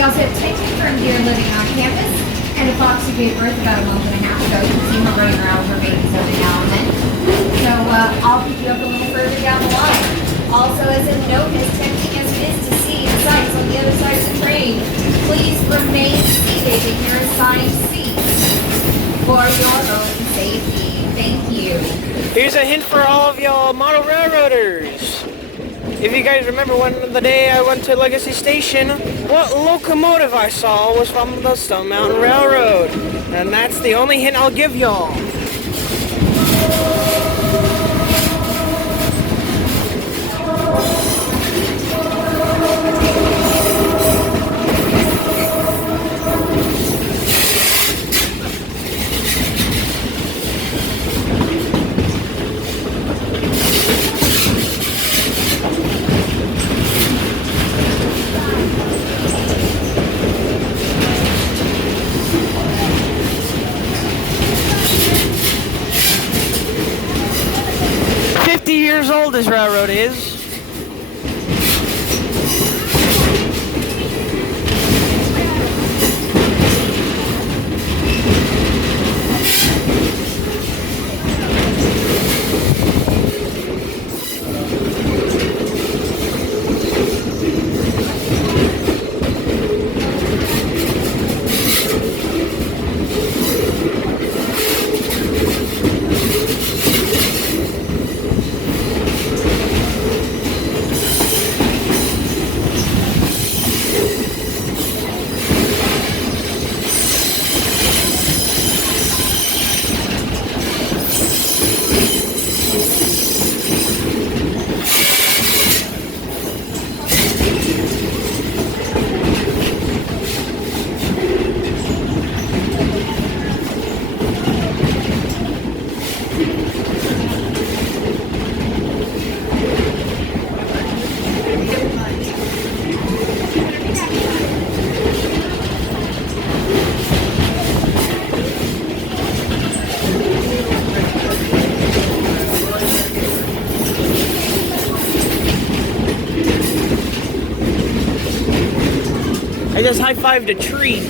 We also have Tinky from here living on campus, and a fox who gave birth about a month and a half ago. You can see her running around with her babies every now and then. So I'll pick you up a little further down the line. Also, as a note, as tempting as it is to see the sights on the other side of the train, please remain seated in your assigned seats for your own safety. Thank you. Here's a hint for all of y'all model railroaders. If you guys remember one the day I went to Legacy Station, what locomotive I saw was from the Stone Mountain Railroad. And that's the only hint I'll give y'all. Years old this railroad is. I just high-fived a tree.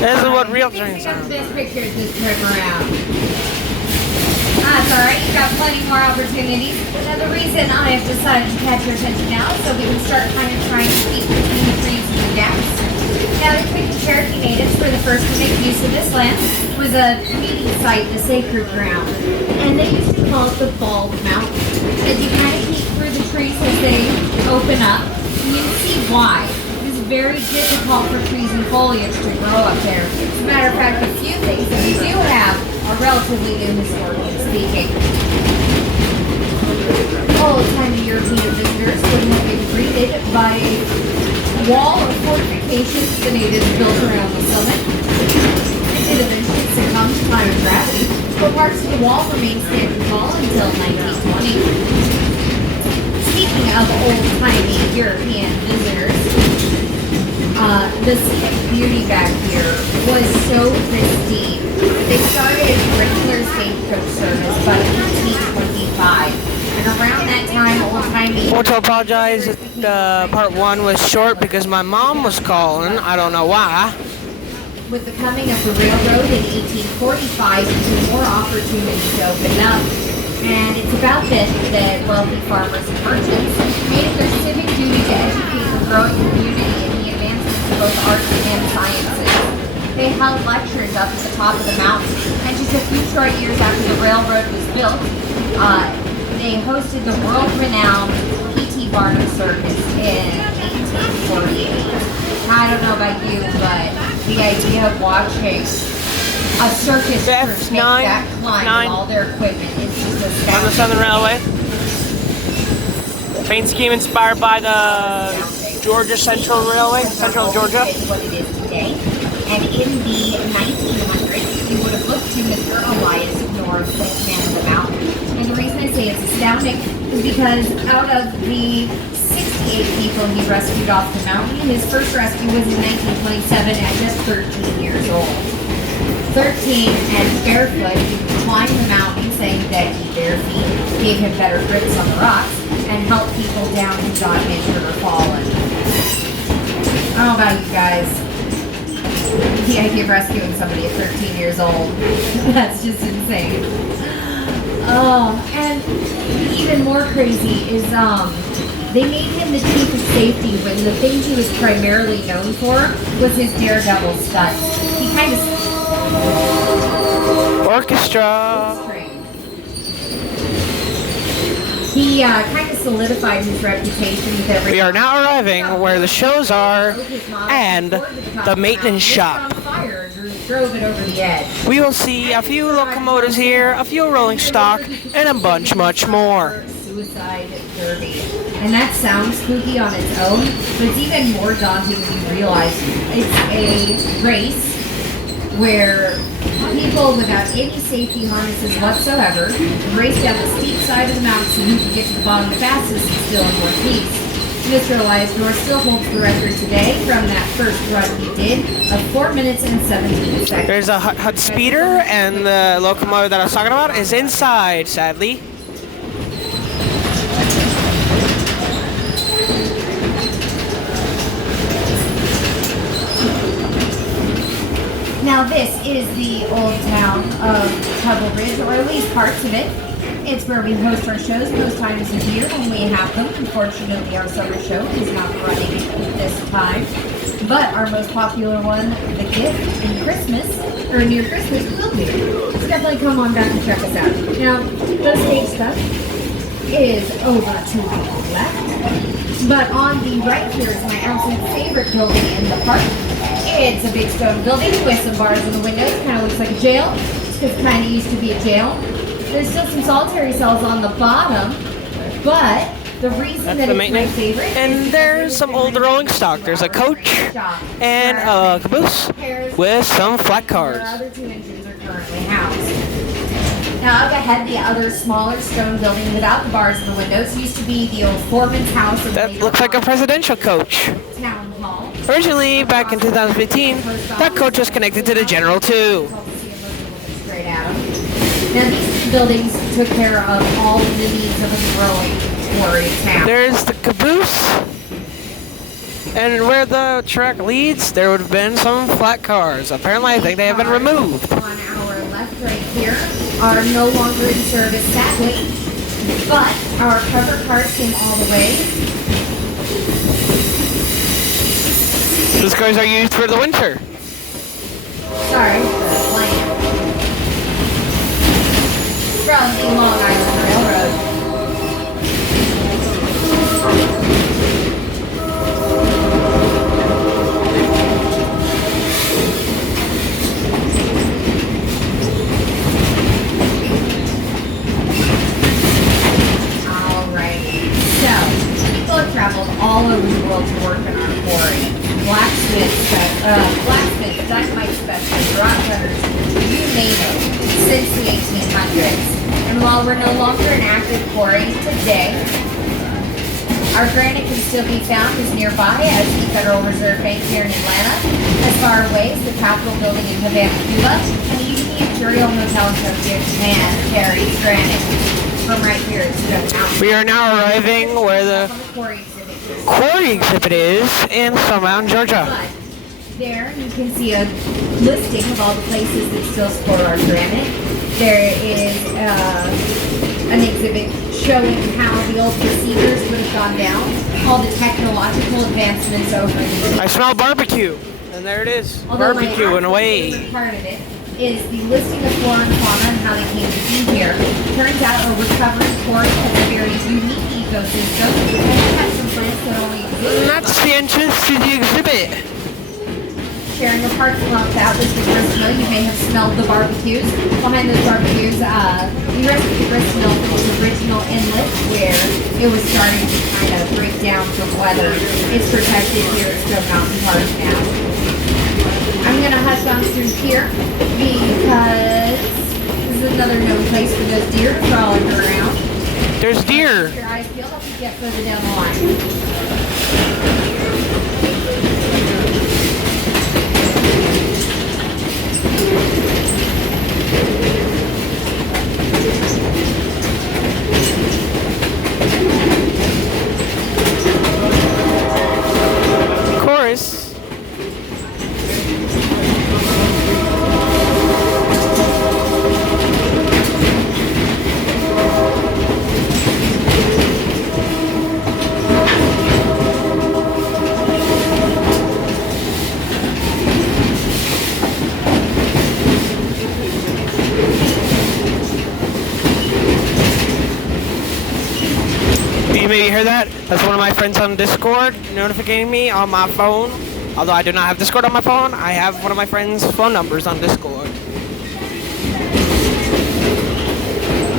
This is what real trains sound. Best pictures this trip around. That's alright, you've got plenty more opportunities. Now the reason I have decided to catch your attention now is so we can start kind of trying to keep between the trees and the gaps. Now the Creek and Cherokee natives were the first to make use of this land. It was a meeting site, the sacred ground. And they used to call it the Bald Mountain. As you kind of peek through the trees as they open up, you can see why. It's very difficult for trees and foliage to grow up there. As a matter of fact, a few things that we do have are relatively new historically speaking. Old-time European visitors would have been greeted by a wall of fortifications the natives built around the summit. It did eventually succumb to time and gravity, but parts of the wall remained standing tall until 1920. Speaking of old-timey European visitors, the scenic beauty back here was so pristine. They started regular stagecoach service by 1825, and around that time, old-timey... I want to apologize that part one was short because my mom was calling. I don't know why. With the coming of the railroad in 1845, even more opportunities opened up. And it's about this that wealthy farmers and merchants made it their civic duty to educate the growing community in the advancements of both arts and sciences. They held lectures up at the top of the mountain, and just a few short years after the railroad was built, they hosted the world-renowned P.T. Barnum Circus in 1848. I don't know about you, but the idea of watching a circus make that climb with all their equipment is just astounding. On the Southern Railway. Train scheme inspired by the Georgia Central Railway, Central Georgia. What it is today. And in the 1900s, you would have looked to Mr. Elias North, man of the mountain. And the reason I say it's astounding, is because out of the 68 people he rescued off the mountain, his first rescue was in 1927 at just 13 years old. 13 and barefoot, he would climb the mountain, saying that he bare feet gave him better grips on the rocks and helped people down who got injured or fallen. I don't know about you guys. The idea of rescuing somebody at 13 years old, that's just insane. Oh, and even more crazy is they made him the chief of safety when the thing he was primarily known for was his daredevil stunts. He kind of Orchestra. He kind of solidified his reputation with every. We are now arriving where the shows are and the maintenance shop. Drove it over the edge. We will see a few locomotives here, a few rolling stock, and a bunch much more. Suicide Derby. And that sounds spooky on its own, but it's even more daunting when you realize it's a race where people without any safety harnesses whatsoever race down the steep side of the mountain so who can get to the bottom the fastest and still in one piece. Mr. Elias North still holds the record today from that first run he did of 4 minutes and 17 seconds. There's a hut speeder, and the locomotive that I was talking about is inside, sadly. Now this is the old town of Pebble Ridge, or at least parts of it. It's where we host our shows most times of year when we have them. Unfortunately, our summer show is not running this time. But our most popular one, The Gift, in Christmas, or near Christmas, will be. So definitely come on back and check us out. Now, the stage stuff is over to the left. But on the right here is my absolute favorite building in the park. It's a big stone building with some bars in the windows. Kind of looks like a jail. It's because it kind of used to be a jail. There's still some solitary cells on the bottom, but the reason That's that the it's maintenance. my favorite And is there's some old rolling stock. There's a coach and a caboose with some flat cars. Our other two engines are currently housed. Now, up ahead, the other smaller stone building without the bars in the windows used to be the old foreman's house. And That later looks like a on, presidential coach. town hall. Originally, back in 2015, that coach was connected to the General too. Straight at 'em. Now, these buildings took care of all the needs of a growing quarry town. There's the caboose. And where the track leads, there would have been some flat cars. Apparently, I think they have been removed. On our left right here are no longer in service, sadly. But our cover cars came all the way. Those cars are used for the winter. Sorry, the plane. From the Long Island Railroad. Alrighty. So, people have traveled all over the world to work in our quarry. Blacksmiths, dynamite specialists, rock cutters, you name it, since the 1800s. And while we're no longer an active quarry today, our granite can still be found as nearby as the Federal Reserve Bank here in Atlanta, as far away as the Capitol Building in Havana, Cuba, and even the Imperial Hotel in Tokyo, Japan, carries granite from right here at Stone Mountain. We are now arriving where the On the quarry exhibit here. quarry exhibit is in Stone Mountain, Georgia. But there you can see a listing of all the places that still store our granite. There is an exhibit showing how the old procedures would have gone down, all the technological advancements over the years. I smell barbecue. And there it is. Although my Barbecue in a absolute way. favorite part of it is the listing of flora and fauna and how they came to be here. Turns out a recovering quarry has a very unique ecosystem, and it has some plants that only And exist. that's the entrance to the exhibit. Sharing a parking lot with Atlas and Gristmill, you may have smelled the barbecues. Behind those barbecues, the rest of the Gristmill was the original inlet where it was starting to kind of break down from weather. It's protected here at Stone Mountain Park now. I'm gonna hush on through here because this is another known place for those deer to frolic around. There's deer. Keep your eyes peeled as you get further down the line. Chorus. You maybe heard that? That's one of my friends on Discord notifying me on my phone. Although I do not have Discord on my phone, I have one of my friends' phone numbers on Discord.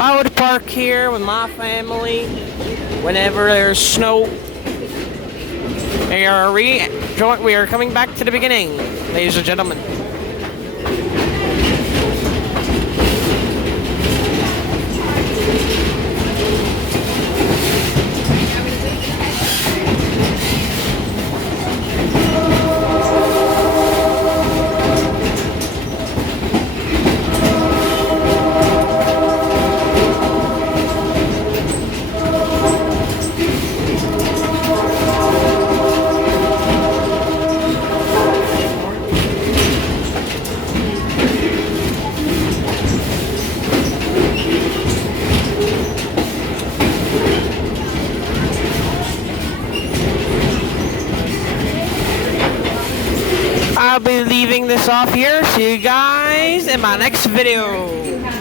I would park here with my family whenever there's snow. We are coming back to the beginning, ladies and gentlemen. I'll be leaving this off here. See you guys in my next video.